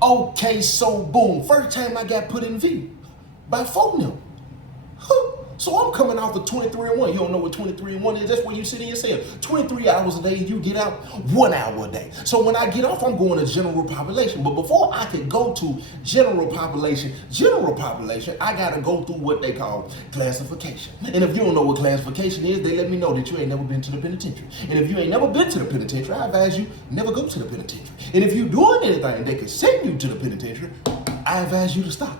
Okay, so boom. First time I got put in view by phone them. Huh. So I'm coming off of 23 and 1. You don't know what 23 and 1 is? That's where you sit in your cell. 23 hours a day, you get out 1 hour a day. So when I get off, I'm going to general population. But before I could go to general population, I got to go through what they call classification. And if you don't know what classification is, they let me know that you ain't never been to the penitentiary. And if you ain't never been to the penitentiary, I advise you never go to the penitentiary. And if you're doing anything that could send you to the penitentiary, I advise you to stop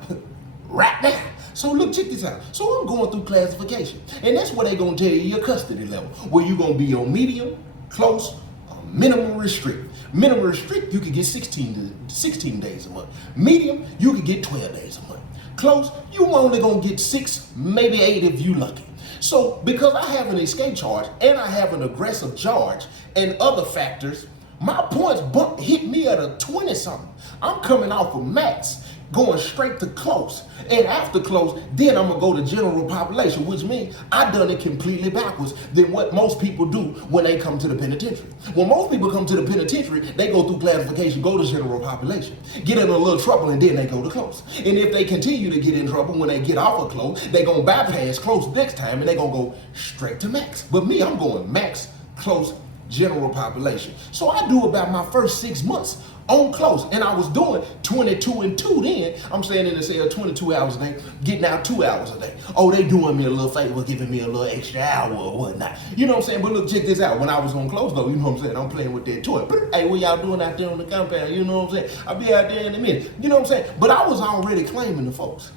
right now. So look, check this out. So I'm going through classification. And that's where they're going to tell you your custody level. Where you're going to be on medium, close, or minimum restrict. Minimum restrict, you could get 16 days a month. Medium, you could get 12 days a month. Close, you only going to get 6, maybe 8 if you lucky. So because I have an escape charge and I have an aggressive charge and other factors, my points hit me at a 20-something. I'm coming off of max, going straight to close. And after close, then I'm gonna go to general population, which means I done it completely backwards than what most people do when they come to the penitentiary. When most people come to the penitentiary, they go through classification, go to general population, get in a little trouble, and then they go to close. And if they continue to get in trouble when they get off of close, they gonna bypass close next time and they gonna go straight to max. But me, I'm going max, close, general population. So I do about my first 6 months on close, and I was doing 22 and 2 then. I'm staying in the cell 22 hours a day, getting out 2 hours a day. Oh, they doing me a little favor, giving me a little extra hour or whatnot. You know what I'm saying? But look, check this out. When I was on close though, you know what I'm saying? I'm playing with that toy. Hey, what y'all doing out there on the compound? You know what I'm saying? I'll be out there in a minute. You know what I'm saying? But I was already claiming the folks.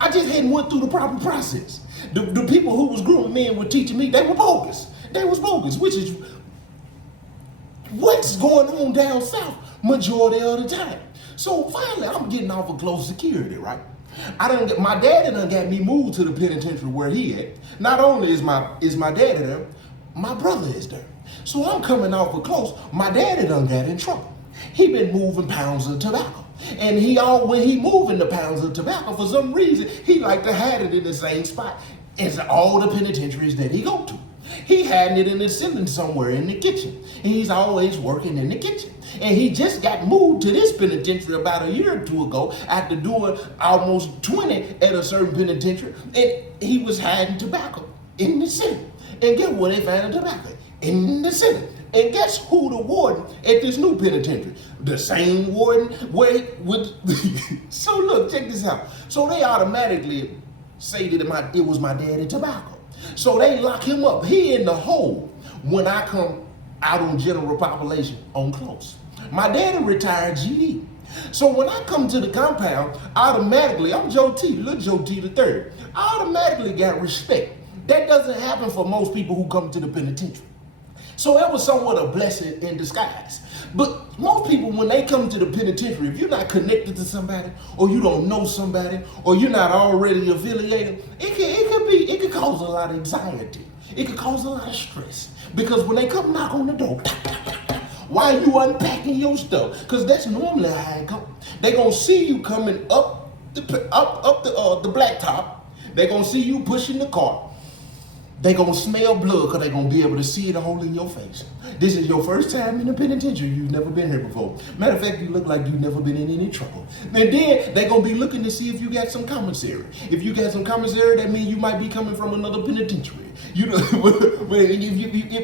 I just hadn't went through the proper process. The people who was grooming me and were teaching me, they were bogus. They was bogus, which is what's going on down south majority of the time. So finally, I'm getting off of close security, right? My daddy done got me moved to the penitentiary where he at. Not only is my daddy there, my brother is there. So I'm coming off of close. My daddy done got in trouble. He been moving pounds of tobacco. And when he moving the pounds of tobacco, for some reason, he like to hide it in the same spot as all the penitentiaries that he go to. He had it in the ceiling somewhere in the kitchen. And he's always working in the kitchen. And he just got moved to this penitentiary about a year or two ago after doing almost 20 at a certain penitentiary. And he was hiding tobacco in the ceiling. And guess where they found the tobacco? In the ceiling. And guess who the warden at this new penitentiary? The same warden So look, check this out. So they automatically say that it was my daddy tobacco. So they lock him up. He in the hole when I come out on general population on close. My daddy retired GD. So when I come to the compound, automatically, I'm Joe T, little Joe T the third. I automatically got respect. That doesn't happen for most people who come to the penitentiary. So that was somewhat a blessing in disguise. But most people, when they come to the penitentiary, if you're not connected to somebody, or you don't know somebody, or you're not already affiliated, it could cause a lot of anxiety. It could cause a lot of stress. Because when they come knock on the door, while you unpacking your stuff, because that's normally how it goes. They're gonna see you coming up the blacktop. They're gonna see you pushing the cart. They're going to smell blood because they're going to be able to see it all in your face. This is your first time in the penitentiary. You've never been here before. Matter of fact, you look like you've never been in any trouble. And then they're going to be looking to see if you got some commissary. If you got some commissary, that means you might be coming from another penitentiary. You know,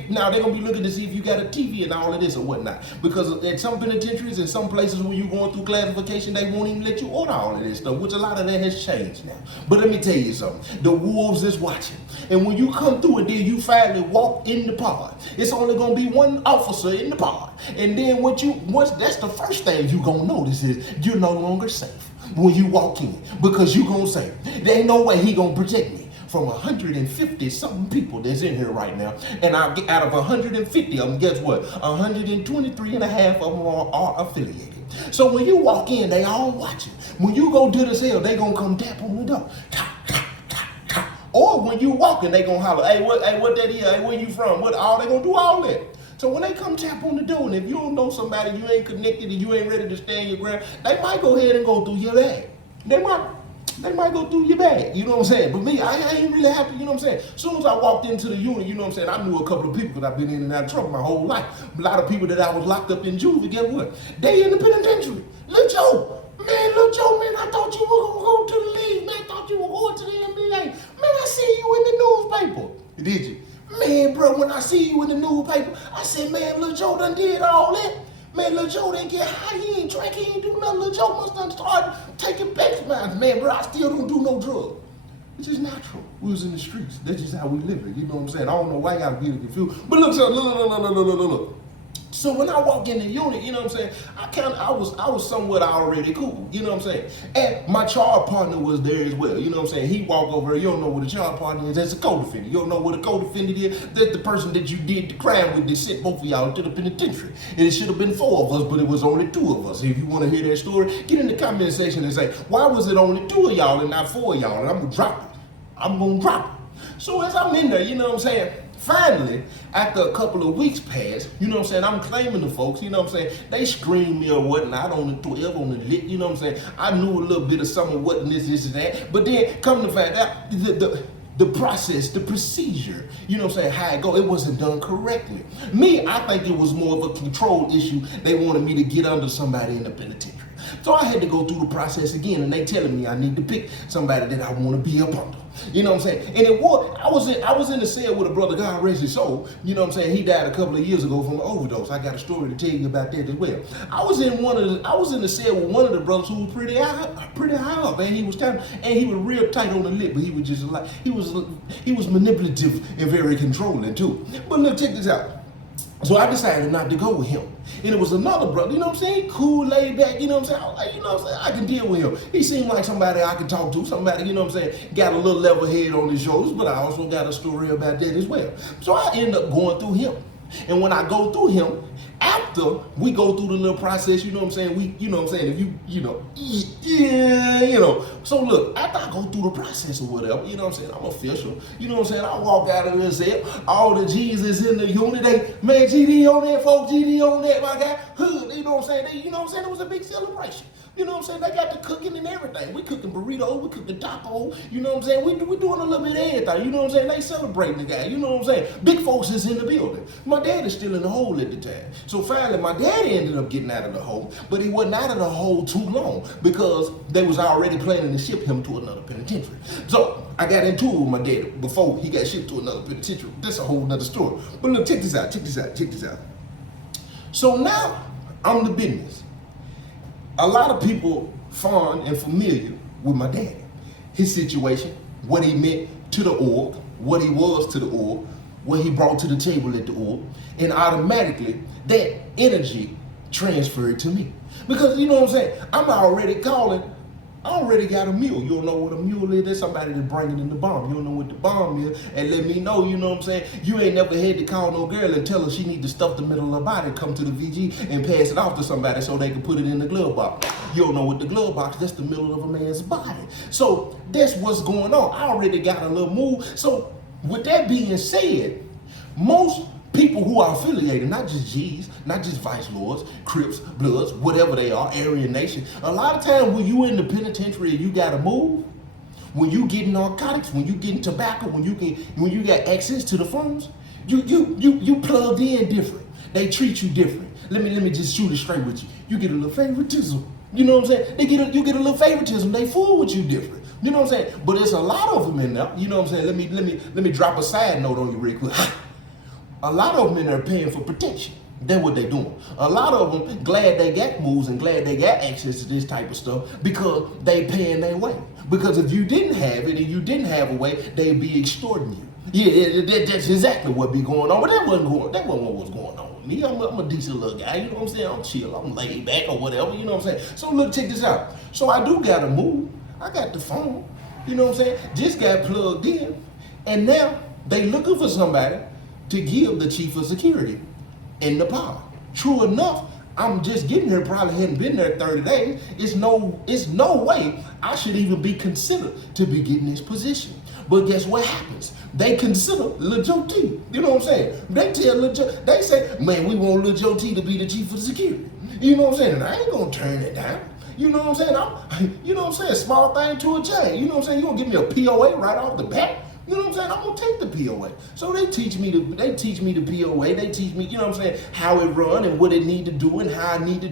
now they're going to be looking to see if you got a TV and all of this or whatnot. Because at some penitentiaries and some places where you're going through classification, they won't even let you order all of this stuff, which a lot of that has changed now. But let me tell you something. The wolves is watching. And when you come through it, then you finally walk in the pod. It's only going to be one officer in the pod. And then once that's the first thing you're going to notice is you're no longer safe when you walk in. Because you're going to say, there ain't no way he going to protect me from 150 something people that's in here right now. And out of 150 of them, guess what? 123 and a half of them are affiliated. So when you walk in, they all watching. When you go to the cell, they going to come tap on the door. Tap, tap. Or when you walking, they gonna holler, hey, what that is? Hey, where you from? They gonna do all that. So when they come tap on the door, and if you don't know somebody, you ain't connected, and you ain't ready to stand your ground, they might go ahead and go through your bag. They might go through your bag, you know what I'm saying? But me, I ain't really have to, you know what I'm saying? As soon as I walked into the unit, you know what I'm saying, I knew a couple of people because I've been in and out of trouble my whole life. A lot of people that I was locked up in juvie, guess what? They in the penitentiary. Look, Joe, Joe didn't get high, he ain't drink, he ain't do nothing. Lil Joe must have started taking Benjamins. Man, bro, I still don't do no drugs. It's just natural. We was in the streets. That's just how we live it. You know what I'm saying? I don't know why y'all get confused. But look. So when I walk in the unit, you know what I'm saying, I was somewhat already cool, you know what I'm saying? And my charge partner was there as well, you know what I'm saying? He walked over there, you don't know what a charge partner is, that's a co-defendant. You don't know what a co-defendant is, that's the person that you did the crime with that sent both of y'all to the penitentiary. And it should have been 4 of us, but it was only 2 of us. If you want to hear that story, get in the comment section and say, why was it only 2 of y'all and not 4 of y'all? And I'm gonna drop it. So as I'm in there, you know what I'm saying, finally, after a couple of weeks passed, you know what I'm saying, I'm claiming the folks, you know what I'm saying, they screamed me or whatnot on the 12, on the lit, you know what I'm saying, I knew a little bit of something, what this and that, but then come to find out, the process, the procedure, you know what I'm saying, how it go, it wasn't done correctly. Me, I think it was more of a control issue. They wanted me to get under somebody in the penitentiary. So I had to go through the process again, and they telling me I need to pick somebody that I want to be up under. You know what I'm saying? And it was, I was in the cell with a brother, God rest his soul. You know what I'm saying? He died a couple of years ago from an overdose. I got a story to tell you about that as well. I was in the cell with one of the brothers who was pretty high up, and he was real tight on the lip, but he was just like, he was manipulative and very controlling too. But look, check this out. So I decided not to go with him. And it was another brother, you know what I'm saying? Cool, laid back, you know what I'm saying? I was like, you know what I'm saying? I can deal with him. He seemed like somebody I could talk to, somebody, you know what I'm saying, got a little level head on his shoulders, but I also got a story about that as well. So I end up going through him. And when I go through him, after we go through the little process, you know what I'm saying? You know what I'm saying? If you know. So look, after I go through the process or whatever, you know what I'm saying? I'm official. You know what I'm saying? I walk out of this cell, all the G's is in the unit. They, man, GD on that, folks, GD on that, my guy. Hood, you know what I'm saying? You know what I'm saying? It was a big celebration. You know what I'm saying? They got the cooking and everything. We cooking burritos, we cooking tacos, you know what I'm saying? We doing a little bit of everything, you know what I'm saying? They celebrating the guy, you know what I'm saying? Big folks is in the building. My dad is still in the hole at the time. So finally, my dad ended up getting out of the hole, but he wasn't out of the hole too long because they was already planning to ship him to another penitentiary. So I got into it with my dad before he got shipped to another penitentiary. That's a whole nother story. But look, check this out. So now I'm the business. A lot of people fond and familiar with my dad, his situation, what he meant to the org, what he was to the org, what he brought to the table at the org, and automatically that energy transferred to me. Because you know what I'm saying, I already got a mule. You don't know what a mule is? That's somebody that's bringing in the bomb. You don't know what the bomb is, and let me know, you know what I'm saying? You ain't never had to call no girl and tell her she need to stuff the middle of her body, come to the VG and pass it off to somebody so they can put it in the glove box. You don't know what the glove box, that's the middle of a man's body. So that's what's going on. I already got a little move. So with that being said, most people who are affiliated, not just G's, not just Vice Lords, Crips, Bloods, whatever they are, Aryan Nation. A lot of times when you in the penitentiary, you gotta move. When you get narcotics, when you get tobacco, when you got access to the phones, you plugged in different. They treat you different. Let me just shoot it straight with you. You get a little favoritism. You know what I'm saying? You get a little favoritism. They fool with you different. You know what I'm saying? But there's a lot of them in there. You know what I'm saying? Let me drop a side note on you real quick. A lot of them in there paying for protection. That's what they doing. A lot of them glad they got moves and glad they got access to this type of stuff because they paying their way. Because if you didn't have it and you didn't have a way, they'd be extorting you. Yeah, that's exactly what be going on. But that wasn't what was going on with me. I'm a decent little guy, you know what I'm saying? I'm chill, I'm laid back or whatever, you know what I'm saying? So look, check this out. So I do gotta move. I got the phone, you know what I'm saying? Just got plugged in. And now they looking for somebody to give the chief of security in the power. True enough, I'm just getting here, probably hadn't been there 30 days. It's no way I should even be considered to be getting this position. But guess what happens? They consider Lil Joe T. You know what I'm saying? They tell Lil Joe, they say, man, we want Lil Joe T to be the chief of security. You know what I'm saying? And I ain't gonna turn it down. You know what I'm saying? You know what I'm saying? Small thing to a giant. You know what I'm saying? You gonna give me a POA right off the bat? You know what I'm saying? I'm gonna take the POA. So they teach me the POA. They teach me, you know what I'm saying, how it run and what it need to do and how I need to